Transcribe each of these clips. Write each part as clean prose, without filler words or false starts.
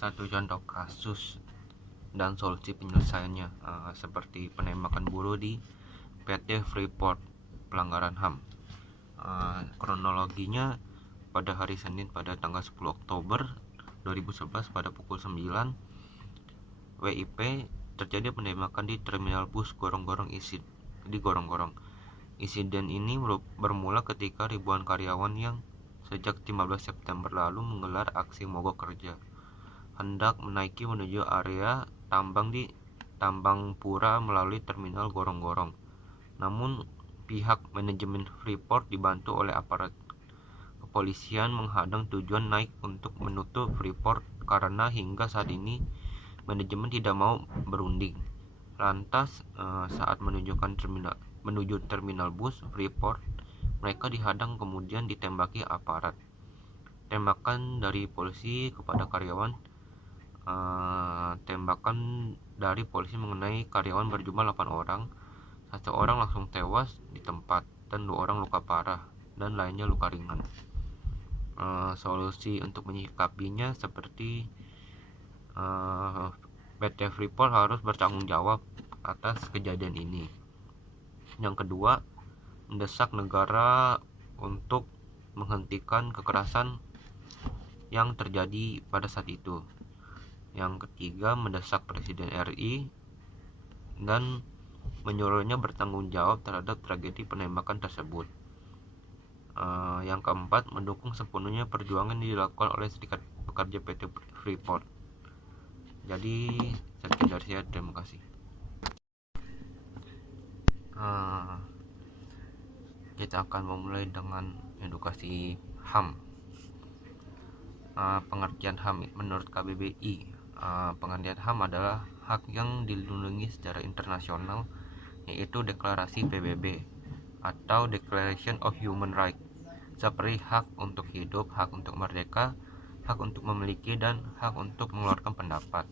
Satu contoh kasus dan solusi penyelesaiannya, seperti penembakan buruh di PT Freeport, pelanggaran HAM. Kronologinya, pada hari Senin pada tanggal 10 Oktober 2011 pada pukul 9 WIP terjadi penembakan di terminal bus Gorong-Gorong di Gorong-Gorong. Insiden ini bermula ketika ribuan karyawan yang sejak 15 September lalu menggelar aksi mogok kerja hendak menuju area tambang di Tambang Pura melalui terminal Gorong-Gorong. Namun pihak manajemen Freeport dibantu oleh aparat kepolisian menghadang tujuan naik untuk menutup Freeport karena hingga saat ini manajemen tidak mau berunding. Lantas saat menuju terminal bus Freeport, mereka dihadang kemudian ditembaki aparat. Tembakan dari polisi kepada karyawan mengenai karyawan berjumlah 8 orang. 1 orang langsung tewas di tempat dan 2 orang luka parah dan lainnya luka ringan. Solusi untuk menyikapinya seperti PT Freeport harus bertanggung jawab atas kejadian ini. Yang kedua, mendesak negara untuk menghentikan kekerasan yang terjadi pada saat itu. Yang ketiga, mendesak Presiden RI dan menyuruhnya bertanggung jawab terhadap tragedi penembakan tersebut. Yang keempat, mendukung sepenuhnya perjuangan yang dilakukan oleh Serikat Pekerja PT Freeport. Jadi sekian dari saya, terima kasih. Kita akan memulai dengan edukasi HAM. Pengertian HAM menurut KBBI. Pengertian HAM adalah hak yang dilindungi secara internasional, yaitu deklarasi PBB atau Declaration of Human Rights, seperti hak untuk hidup, hak untuk merdeka, hak untuk memiliki, dan hak untuk mengeluarkan pendapat.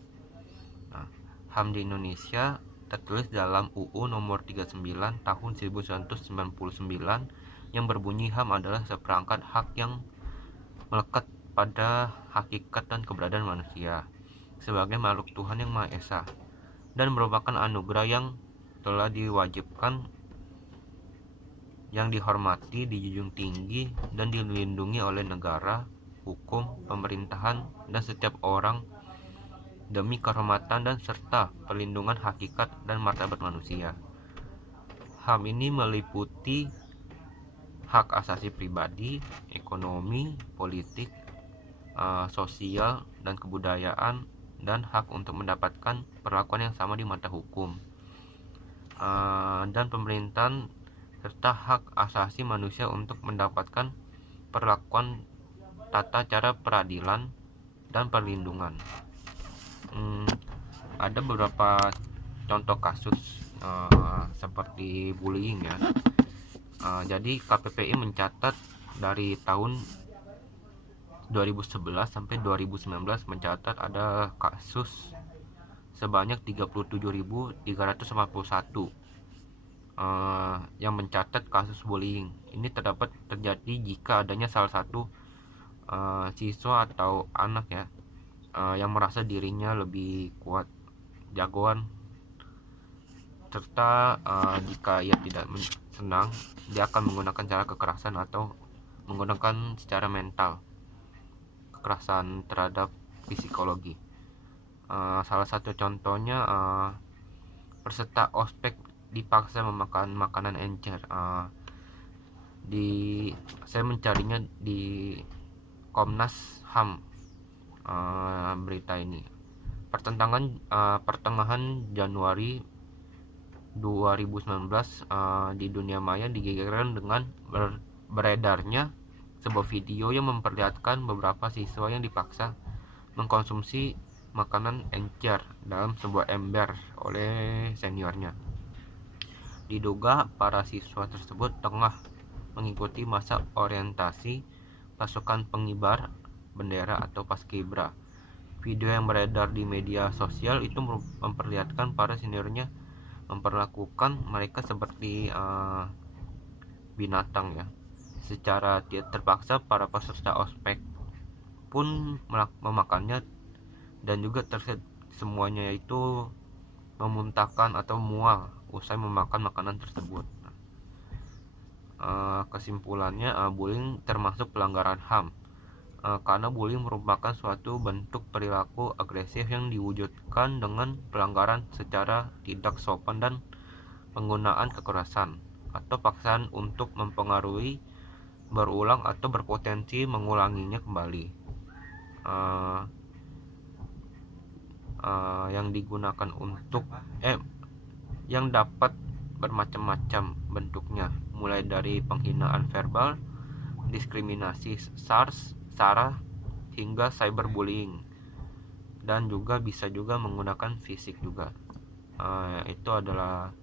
HAM di Indonesia tertulis dalam UU nomor 39 tahun 1999 yang berbunyi HAM adalah seperangkat hak yang melekat pada hakikat dan keberadaan manusia sebagai makhluk Tuhan yang Maha Esa dan merupakan anugerah yang telah diwajibkan, yang dihormati, dijunjung tinggi, dan dilindungi oleh negara, hukum, pemerintahan, dan setiap orang demi kehormatan dan serta perlindungan hakikat dan martabat manusia. HAM ini meliputi hak asasi pribadi, ekonomi, politik, sosial, dan kebudayaan, dan hak untuk mendapatkan perlakuan yang sama di mata hukum dan pemerintahan, serta hak asasi manusia untuk mendapatkan perlakuan tata cara peradilan dan perlindungan. Ada beberapa contoh kasus seperti bullying ya. Jadi KPPI mencatat dari tahun 2011 sampai 2019 mencatat ada kasus sebanyak 37.341 yang mencatat kasus bullying. Ini terjadi jika adanya salah satu siswa atau anak ya yang merasa dirinya lebih kuat, jagoan, serta jika ia tidak senang, dia akan menggunakan cara kekerasan atau menggunakan secara mental, kekerasan terhadap psikologi. Salah satu contohnya peserta ospek dipaksa memakan makanan encer. Saya mencarinya di Komnas HAM, berita ini. Pertengahan Januari 2019 di dunia maya digegerkan dengan beredarnya sebuah video yang memperlihatkan beberapa siswa yang dipaksa mengkonsumsi makanan encer dalam sebuah ember oleh seniornya. Diduga para siswa tersebut tengah mengikuti masa orientasi pasukan pengibar bendera atau paskibra. Video yang beredar di media sosial itu memperlihatkan para seniornya memperlakukan mereka seperti binatang ya. Secara tidak terpaksa para peserta ospek pun memakannya, dan juga semuanya itu memuntahkan atau mual usai memakan makanan tersebut. Kesimpulannya, bullying termasuk pelanggaran HAM karena bullying merupakan suatu bentuk perilaku agresif yang diwujudkan dengan pelanggaran secara tidak sopan dan penggunaan kekerasan atau paksaan untuk mempengaruhi, berulang atau berpotensi mengulanginya kembali. Yang digunakan untuk yang dapat bermacam-macam bentuknya, mulai dari penghinaan verbal, diskriminasi sara, hingga cyberbullying, dan juga bisa juga menggunakan fisik juga. Itu adalah,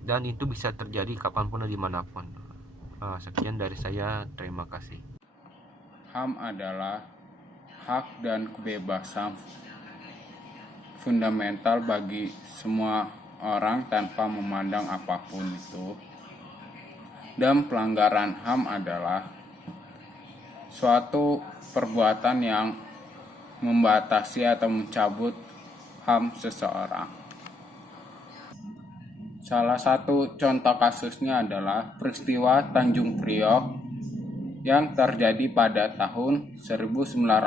dan itu bisa terjadi kapanpun dan dimanapun. Sekian dari saya, terima kasih. HAM adalah hak dan kebebasan fundamental bagi semua orang tanpa memandang apapun itu. Dan pelanggaran HAM adalah suatu perbuatan yang membatasi atau mencabut HAM seseorang. Salah satu contoh kasusnya adalah peristiwa Tanjung Priok yang terjadi pada tahun 1984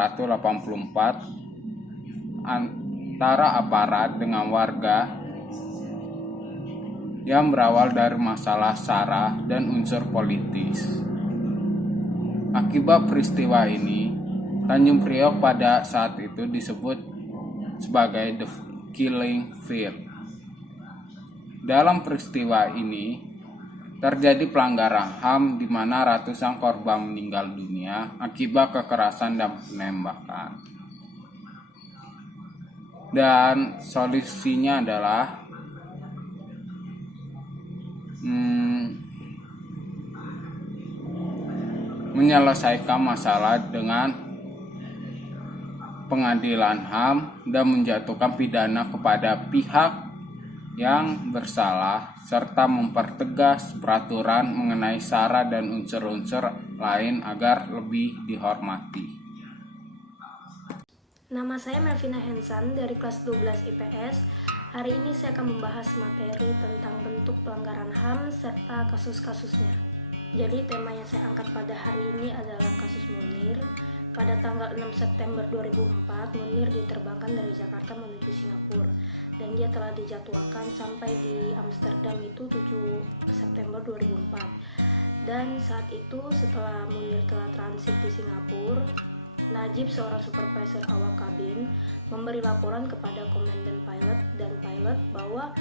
antara aparat dengan warga yang berawal dari masalah sara dan unsur politis. Akibat peristiwa ini, Tanjung Priok pada saat itu disebut sebagai The Killing Field. Dalam peristiwa ini terjadi pelanggaran HAM di mana ratusan korban meninggal dunia akibat kekerasan dan penembakan. Dan solusinya adalah menyelesaikan masalah dengan pengadilan HAM dan menjatuhkan pidana kepada pihak yang bersalah serta mempertegas peraturan mengenai sara dan unsur-unsur lain agar lebih dihormati. Nama saya Melvina Hensan dari kelas 12 IPS. Hari ini saya akan membahas materi tentang bentuk pelanggaran HAM serta kasus-kasusnya. Jadi tema yang saya angkat pada hari ini adalah kasus Munir. Pada tanggal 6 September 2004, Munir diterbangkan dari Jakarta menuju Singapura dan dia telah dijadwalkan sampai di Amsterdam itu 7 September 2004. Dan saat itu setelah Munir telah transit di Singapura, Najib, seorang supervisor awak kabin, memberi laporan kepada komandan pilot dan pilot bahwa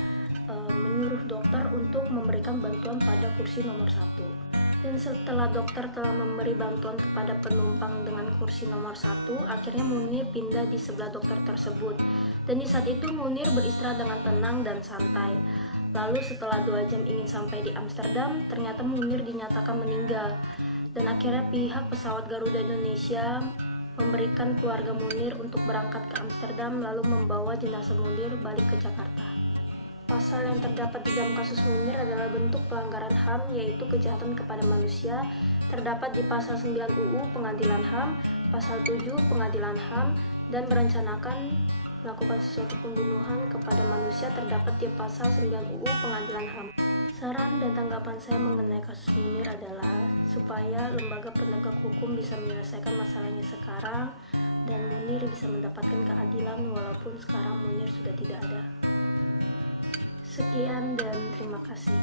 menyuruh dokter untuk memberikan bantuan pada kursi nomor 1. Dan setelah dokter telah memberi bantuan kepada penumpang dengan kursi nomor 1, akhirnya Munir pindah di sebelah dokter tersebut. Dan di saat itu Munir beristirahat dengan tenang dan santai. Lalu setelah 2 jam ingin sampai di Amsterdam, ternyata Munir dinyatakan meninggal. Dan akhirnya pihak pesawat Garuda Indonesia memberikan keluarga Munir untuk berangkat ke Amsterdam lalu membawa jenazah Munir balik ke Jakarta. Pasal yang terdapat di dalam kasus Munir adalah bentuk pelanggaran HAM, yaitu kejahatan kepada manusia, terdapat di pasal 9 UU Pengadilan HAM, pasal 7 Pengadilan HAM, dan merencanakan melakukan sesuatu pembunuhan kepada manusia terdapat di pasal 9 UU Pengadilan HAM. Saran dan tanggapan saya mengenai kasus Munir adalah supaya lembaga penegak hukum bisa menyelesaikan masalahnya sekarang dan Munir bisa mendapatkan keadilan walaupun sekarang Munir sudah tidak ada. Sekian dan terima kasih.